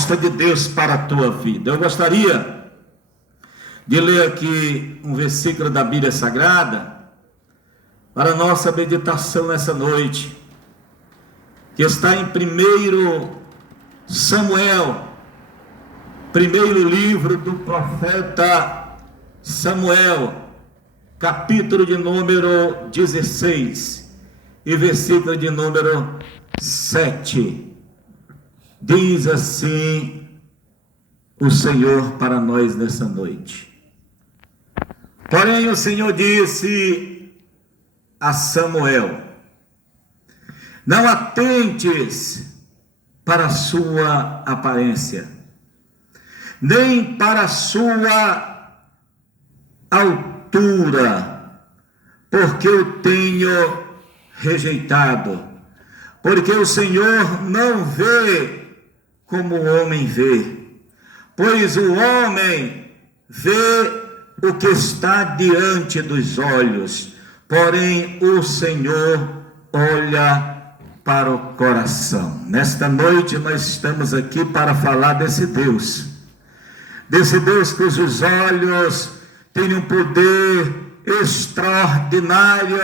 proposta de Deus para a tua vida. Eu gostaria de ler aqui um versículo da Bíblia Sagrada para a nossa meditação nessa noite, que está em 1 Samuel, primeiro livro do profeta Samuel, capítulo de número 16 e versículo de número 7. Diz assim o Senhor para nós nessa noite: porém o Senhor disse a Samuel: não atentes para a sua aparência, nem para a sua altura, porque eu tenho rejeitado. Porque o Senhor não vê como o homem vê, pois o homem vê o que está diante dos olhos, porém o Senhor olha para o coração. Nesta noite nós estamos aqui para falar desse Deus cujos olhos têm um poder extraordinário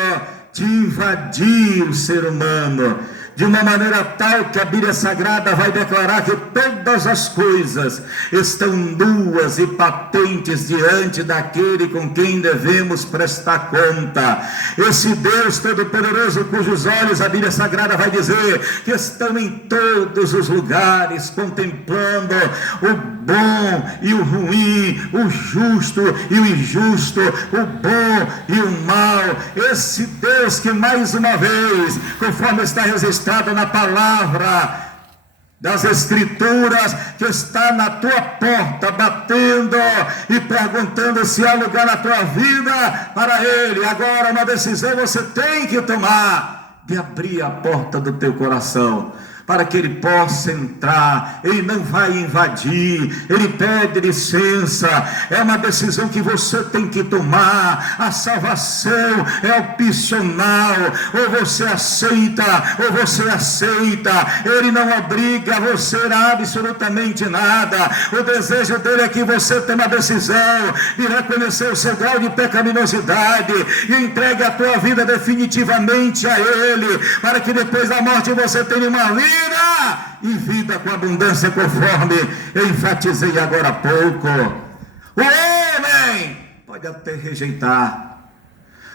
de invadir o ser humano, de uma maneira tal que a Bíblia Sagrada vai declarar que todas as coisas estão nuas e patentes diante daquele com quem devemos prestar conta. Esse Deus Todo-Poderoso, cujos olhos a Bíblia Sagrada vai dizer que estão em todos os lugares, contemplando o bom e o ruim, o justo e o injusto, o bom e o mal. Esse Deus que mais uma vez, conforme está registrado na palavra das Escrituras, que está na tua porta, batendo e perguntando se há lugar na tua vida para Ele. Agora uma decisão você tem que tomar, de abrir a porta do teu coração, para que Ele possa entrar. Ele não vai invadir, Ele pede licença. É uma decisão que você tem que tomar. A salvação é opcional, ou você aceita, ou você aceita. Ele não obriga você a absolutamente nada. O desejo dele é que você tenha uma decisão de reconhecer o seu grau de pecaminosidade e entregue a tua vida definitivamente a Ele, para que depois da morte você tenha uma vida e vida com abundância, conforme eu enfatizei agora há pouco. O homem pode até rejeitar,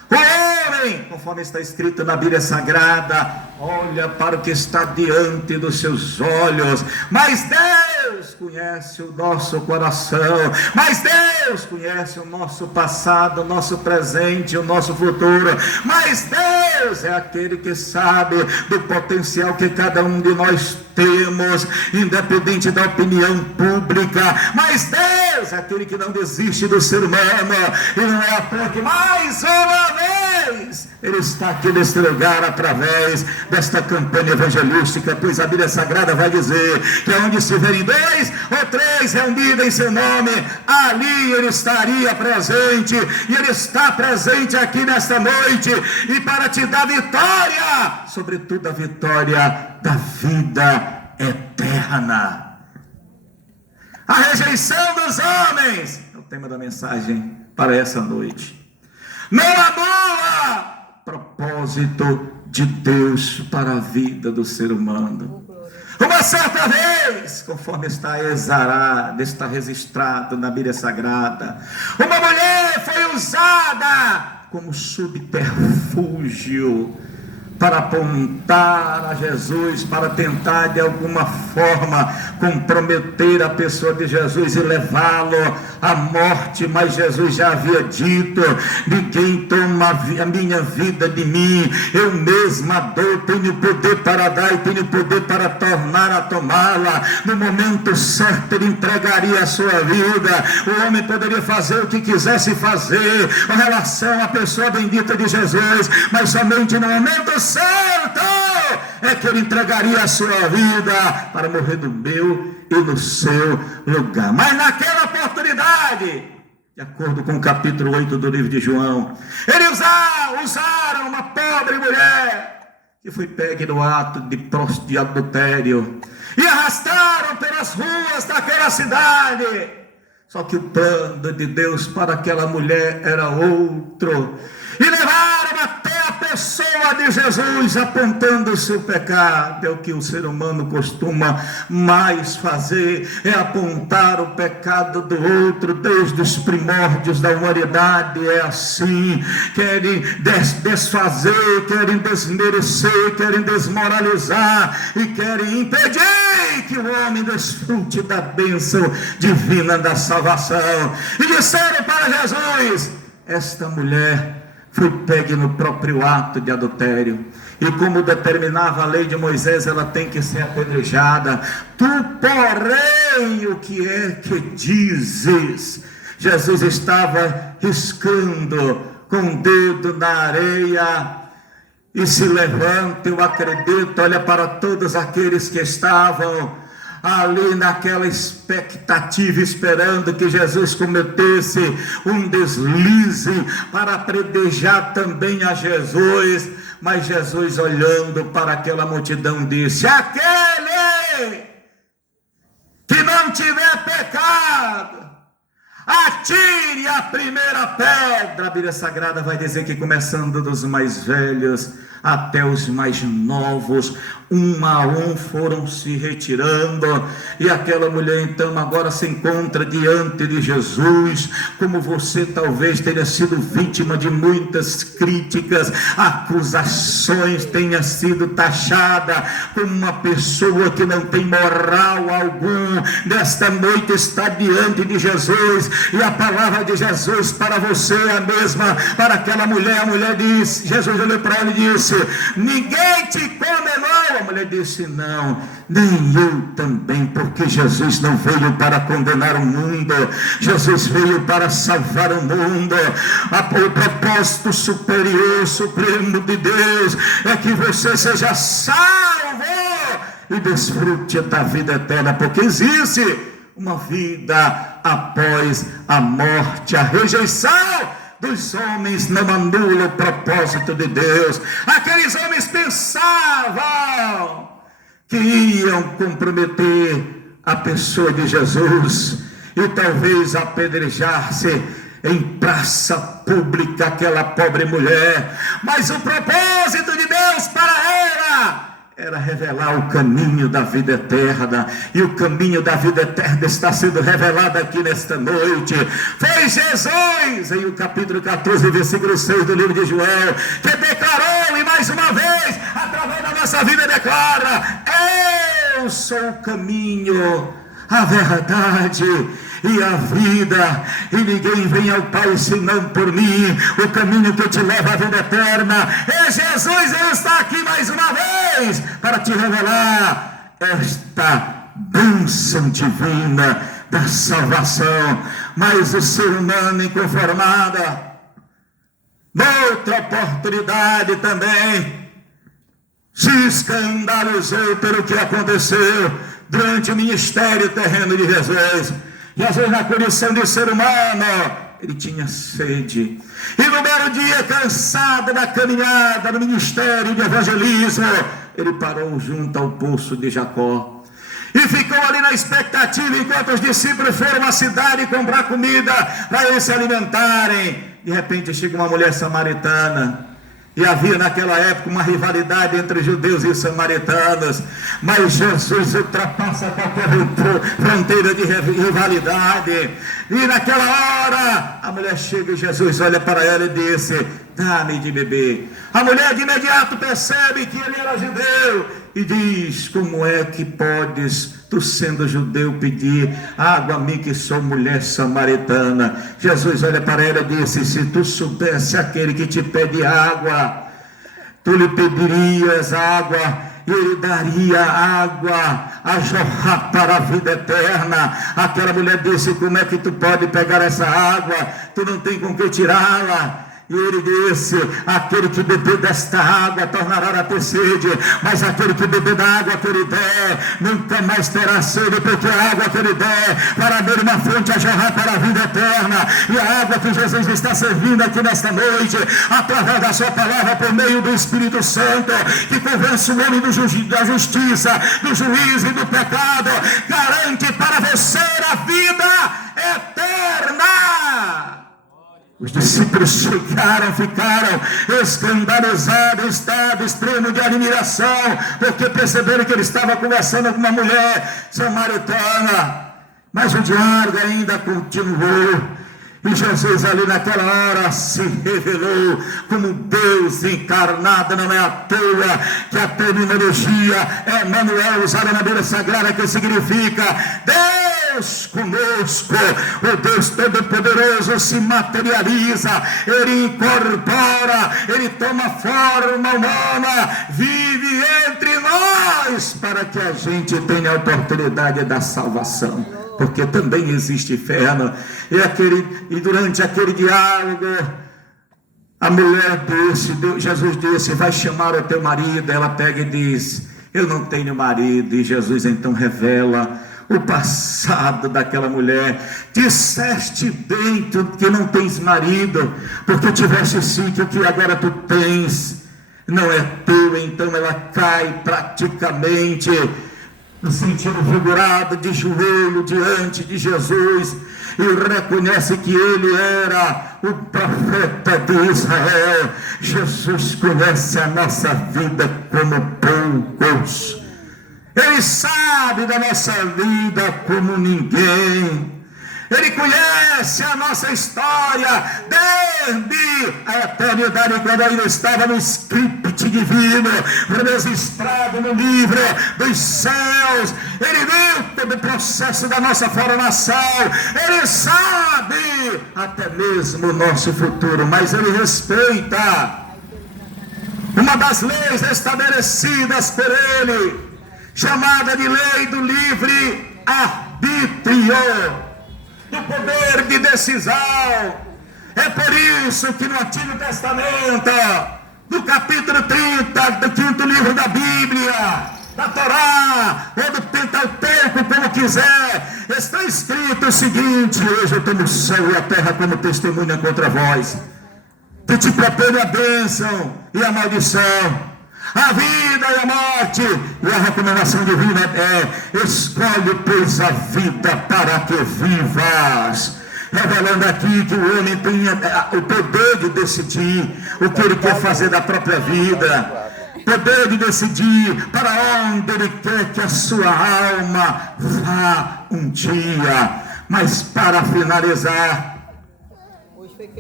o homem, conforme está escrito na Bíblia Sagrada, olha para o que está diante dos seus olhos, mas Deus conhece o nosso coração, mas Deus conhece o nosso passado, o nosso presente, o nosso futuro, mas Deus é aquele que sabe do potencial que cada um de nós temos, independente da opinião pública, mas Deus é aquele que não desiste do ser humano, e não é à toa que mais uma vez Ele está aqui neste lugar através desta campanha evangelística, pois a Bíblia Sagrada vai dizer que onde se verem 2 ou 3 reunidos em seu nome, ali Ele estaria presente, e Ele está presente aqui nesta noite, e para te dar vitória, sobretudo a vitória da vida eterna. A rejeição dos homens é o tema da mensagem para essa noite. Não anula propósito de Deus para a vida do ser humano. Uma certa vez, conforme está exarado, está registrado na Bíblia Sagrada, uma mulher foi usada como subterfúgio para apontar a Jesus, para tentar de alguma forma comprometer a pessoa de Jesus e levá-lo à morte. Mas Jesus já havia dito: ninguém toma a minha vida de mim, eu mesma dou, tenho poder para dar e tenho poder para tornar a tomá-la. No momento certo Ele entregaria a sua vida. O homem poderia fazer o que quisesse fazer com relação à pessoa bendita de Jesus, mas somente no momento certo é que Ele entregaria a sua vida para morrer no meu e no seu lugar. Mas naquela oportunidade, de acordo com o capítulo 8 do livro de João, eles usaram uma pobre mulher que foi pegue no ato de adultério e arrastaram pelas ruas daquela cidade. Só que o plano de Deus para aquela mulher era outro, e levaram até a pessoa de Jesus, apontando o seu pecado. É o que o ser humano costuma mais fazer, é apontar o pecado do outro. Desde os primórdios da humanidade é assim. Querem desfazer, querem desmerecer, querem desmoralizar e querem impedir que o homem desfrute da bênção divina da salvação. E disseram para Jesus: esta mulher foi pegue no próprio ato de adultério, e como determinava a lei de Moisés, ela tem que ser apedrejada. Tu, porém, o que é que dizes? Jesus estava riscando com o dedo na areia e se levanta, eu acredito, olha para todos aqueles que estavam ali naquela expectativa, esperando que Jesus cometesse um deslize para apedrejar também a Jesus. Mas Jesus, olhando para aquela multidão, disse: aquele que não tiver pecado, atire a primeira pedra. A Bíblia Sagrada vai dizer que começando dos mais velhos até os mais novos, um a um foram se retirando, e aquela mulher então agora se encontra diante de Jesus. Como você talvez tenha sido vítima de muitas críticas, acusações, tenha sido taxada como uma pessoa que não tem moral algum, nesta noite está diante de Jesus, e a palavra de Jesus para você é a mesma para aquela mulher. A mulher disse, Jesus olhou para ela e disse: ninguém te condenou? A mulher disse: não, nem eu também, porque Jesus não veio para condenar o mundo, Jesus veio para salvar o mundo. O propósito superior, supremo de Deus é que você seja salvo e desfrute da vida eterna, porque existe uma vida após a morte. A rejeição dos homens não anula o propósito de Deus. Aqueles homens pensavam que iam comprometer a pessoa de Jesus e talvez apedrejar-se em praça pública aquela pobre mulher, mas o propósito de Deus para ela era revelar o caminho da vida eterna, e o caminho da vida eterna está sendo revelado aqui nesta noite. Foi Jesus, em o capítulo 14, versículo 6 do livro de Joel, que declarou, e mais uma vez, através da nossa vida declara: eu sou o caminho, a verdade e a vida, e ninguém vem ao Pai senão por mim. O caminho que te leva à vida eterna é Jesus. Ele está aqui mais uma vez para te revelar esta bênção divina da salvação. Mas o ser humano inconformado, noutra oportunidade também, se escandalizou pelo que aconteceu durante o ministério terreno de Jesus. Jesus, na condição de ser humano, ele tinha sede, e no belo dia, cansado da caminhada no ministério de evangelismo, ele parou junto ao poço de Jacó e ficou ali na expectativa, enquanto os discípulos foram à cidade comprar comida para eles se alimentarem. De repente chega uma mulher samaritana, e havia naquela época uma rivalidade entre judeus e samaritanos, mas Jesus ultrapassa qualquer fronteira de rivalidade. E naquela hora a mulher chega e Jesus olha para ela e disse: dá-me de beber. A mulher de imediato percebe que ele era judeu e diz: como é que podes, tu sendo judeu, pedir água a mim que sou mulher samaritana? Jesus olha para ela e disse: se tu soubesse aquele que te pede água, tu lhe pedirias água e ele daria água a jorrar para a vida eterna. Aquela mulher disse: como é que tu pode pegar essa água? Tu não tem com que tirá-la. E ele disse: aquele que beber desta água tornará a ter sede, mas aquele que beber da água que ele der, nunca mais terá sede, porque a água que ele der, para dele uma fonte a jorrar para a vida eterna. E a água que Jesus está servindo aqui nesta noite, através da sua palavra, por meio do Espírito Santo, que convence o homem da justiça, do juízo e do pecado, garante para você a vida eterna. Os discípulos chegaram, ficaram escandalizados, em estado extremo de admiração, porque perceberam que ele estava conversando com uma mulher samaritana. Mas o diálogo ainda continuou. E Jesus ali naquela hora se revelou como Deus encarnado. Não é à toa que a terminologia Emmanuel, usada na Bíblia Sagrada, que significa Deus conosco. O Deus Todo-Poderoso se materializa, Ele incorpora, Ele toma forma humana, vive entre nós, para que a gente tenha a oportunidade da salvação. Porque também existe inferno. E durante aquele diálogo, a mulher disse, Jesus disse: vai chamar o teu marido. Ela pega e diz: eu não tenho marido. E Jesus então revela o passado daquela mulher. Disseste bem tu que não tens marido, porque tiveste sim que o que agora tu tens não é teu. Então ela cai praticamente no sentido figurado, de joelho diante de Jesus, e reconhece que ele era o profeta de Israel. Jesus conhece a nossa vida como poucos. Ele sabe da nossa vida como ninguém. Ele conhece a nossa história desde a eternidade, quando ainda estava no script divino, registrado no livro dos céus. Ele viu todo o processo da nossa formação. Ele sabe até mesmo o nosso futuro, mas ele respeita uma das leis estabelecidas por ele, chamada de lei do livre arbítrio, do poder de decisão. É por isso que no Antigo Testamento, no capítulo 30 do 5º livro da Bíblia, da Torá, ou do Pentateuco, como quiser, está escrito o seguinte: hoje eu tenho o céu e a terra como testemunha contra vós, que te proponho a bênção e a maldição, a vida e a morte. E a recomendação divina é: escolhe pois a vida para que vivas. Revelando aqui que o homem tem o poder de decidir o que ele quer fazer da própria vida, poder de decidir para onde ele quer que a sua alma vá um dia. Mas para finalizar,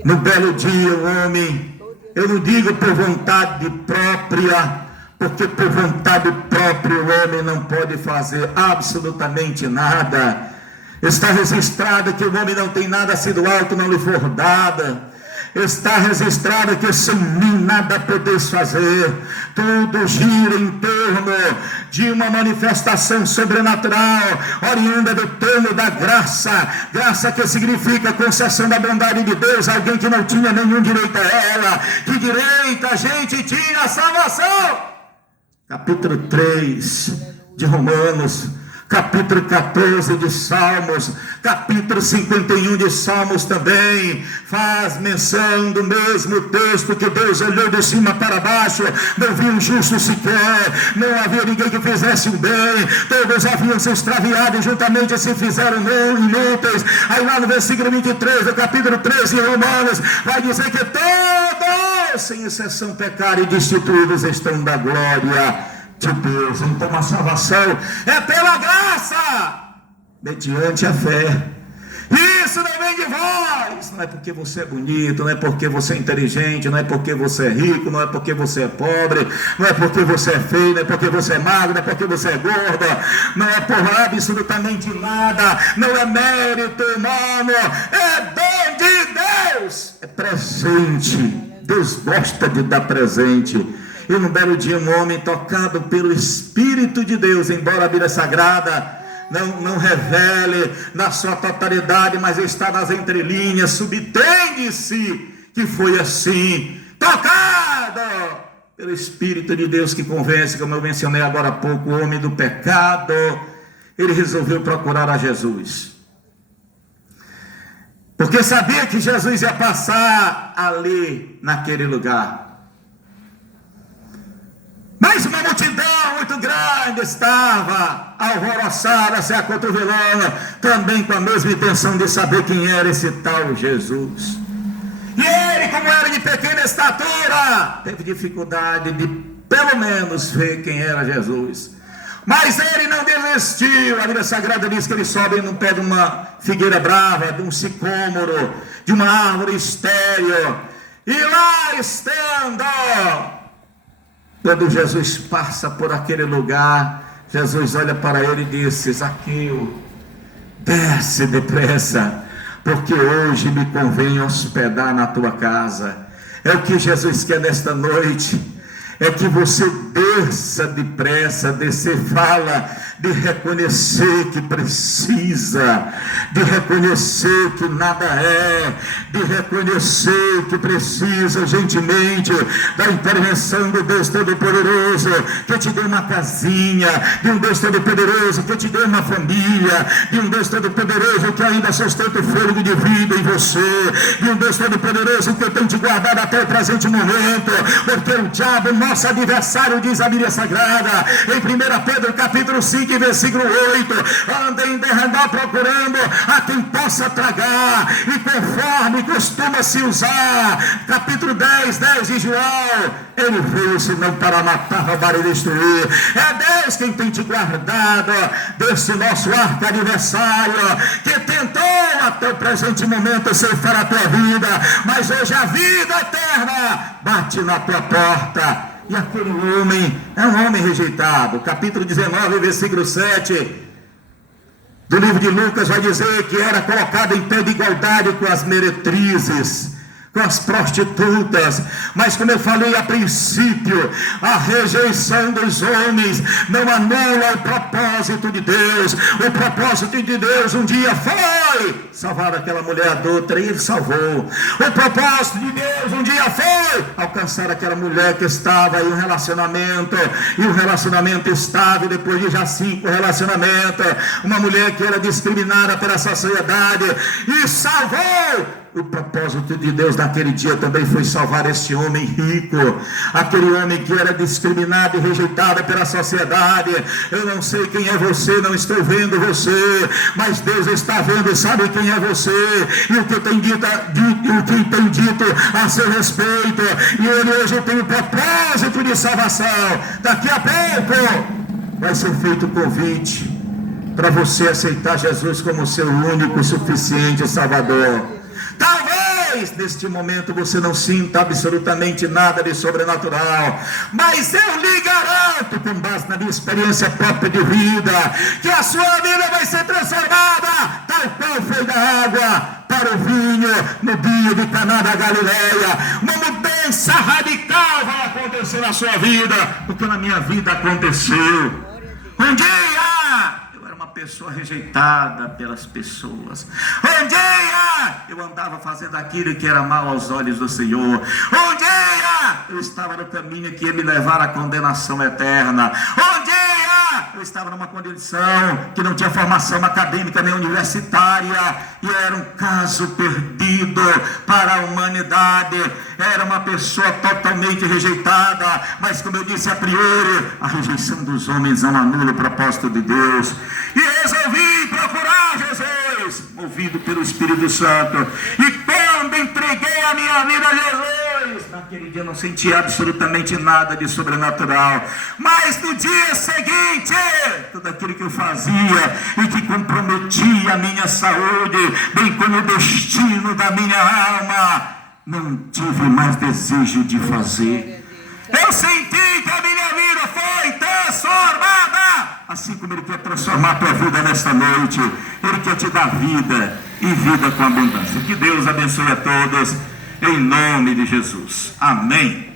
no belo dia o homem, eu não digo por vontade própria, porque por vontade própria o homem não pode fazer absolutamente nada. Está registrado que o homem não tem nada se do alto não lhe for dada. Está registrado que sem mim nada podeis fazer. Tudo gira em torno de uma manifestação sobrenatural, oriunda do trono da graça. Graça que significa concessão da bondade de Deus. Alguém que não tinha nenhum direito a ela. Que direito a gente tinha a salvação? Capítulo 3 de Romanos, capítulo 14 de Salmos, capítulo 51 de Salmos também faz menção do mesmo texto, que Deus olhou de cima para baixo, não viu um justo sequer, não havia ninguém que fizesse o bem, todos haviam se extraviado e juntamente se fizeram inúteis. Aí lá no versículo 23 do capítulo 13 de Romanos vai dizer que todos, sem exceção, pecaram e destituídos estão da glória de Deus. Então a salvação é pela graça, mediante a fé. Isso não vem de vós. Não é porque você é bonito, não é porque você é inteligente, não é porque você é rico, não é porque você é pobre, não é porque você é feio, não é porque você é magro, não é porque você é gorda, não é por absolutamente nada, não é mérito humano, é dom de Deus, é presente. Deus gosta de dar presente. E num belo dia um homem, tocado pelo Espírito de Deus, embora a Bíblia Sagrada não revele na sua totalidade, mas está nas entrelinhas, subtende-se que foi assim, tocado pelo Espírito de Deus que convence, como eu mencionei agora há pouco, o homem do pecado, ele resolveu procurar a Jesus. Porque sabia que Jesus ia passar ali, naquele lugar. Mas uma multidão muito grande estava alvoroçada, se acotovelando, também com a mesma intenção de saber quem era esse tal Jesus. E ele, como era de pequena estatura, teve dificuldade de pelo menos ver quem era Jesus. Mas ele não desistiu. A Bíblia Sagrada diz que ele sobe no pé de uma figueira brava, de um sicômoro, de uma árvore estéril. E lá estando, quando Jesus passa por aquele lugar, Jesus olha para ele e diz: Zaqueu, desce depressa, porque hoje me convém hospedar na tua casa. É o que Jesus quer nesta noite, é que você desça depressa. Descer fala de reconhecer que precisa, de reconhecer que nada é, de reconhecer que precisa urgentemente da intervenção do Deus Todo-Poderoso, que te deu uma casinha, de um Deus Todo-Poderoso que te deu uma família, de um Deus Todo-Poderoso que ainda sustenta o fôlego de vida em você, de um Deus Todo-Poderoso que tem te guardado até o presente momento, porque o diabo, nosso adversário, diz a Bíblia Sagrada, em 1 Pedro capítulo 5, versículo 8, anda em derramar procurando a quem possa tragar, e conforme costuma se usar, capítulo 10 de João, ele veio senão para matar, roubar e destruir. É Deus quem tem te guardado desse nosso arco adversário, que tentou até o presente momento ceifar a tua vida, mas hoje a vida eterna bate na tua porta. E aquele homem é um homem rejeitado. Capítulo 19, versículo 7 do livro de Lucas vai dizer que era colocado em pé de igualdade com as meretrizes, com as prostitutas. Mas como eu falei a princípio, a rejeição dos homens não anula o propósito de Deus. O propósito de Deus um dia foi salvar aquela mulher adulta, e ele salvou. O propósito de Deus um dia foi alcançar aquela mulher que estava em um relacionamento, e um relacionamento estável, depois de já 5 relacionamentos, uma mulher que era discriminada pela sociedade, e salvou. O propósito de Deus naquele dia também foi salvar esse homem rico, aquele homem que era discriminado e rejeitado pela sociedade. Eu não sei quem é você, não estou vendo você, mas Deus está vendo e sabe quem é você, e o que tem dito a seu respeito, e ele hoje tem um propósito de salvação. Daqui a pouco vai ser feito o convite para você aceitar Jesus como seu único, suficiente Salvador. Talvez neste momento você não sinta absolutamente nada de sobrenatural, mas eu lhe garanto, com base na minha experiência própria de vida, que a sua vida vai ser transformada, tal qual foi da água para o vinho no dia de Caná da Galileia. Uma mudança radical vai acontecer na sua vida, porque na minha vida aconteceu. Um dia pessoa rejeitada pelas pessoas. Um dia eu andava fazendo aquilo que era mal aos olhos do Senhor. Um dia eu estava no caminho que ia me levar à condenação eterna. Um dia eu estava numa condição que não tinha formação acadêmica nem universitária, e era um caso perdido para a humanidade. Era uma pessoa totalmente rejeitada, mas como eu disse a priori, a rejeição dos homens não anula o propósito de Deus. E resolvi procurar Jesus, movido pelo Espírito Santo. E quando entreguei a minha vida a Jesus, naquele dia eu não senti absolutamente nada de sobrenatural. Mas no dia seguinte, tudo aquilo que eu fazia e que comprometia a minha saúde, bem como o destino da minha alma, não tive mais desejo de fazer. Eu senti que a minha vida foi transformada, assim como Ele quer transformar a tua vida nesta noite. Ele quer te dar vida, e vida com abundância. Que Deus abençoe a todos, em nome de Jesus. Amém.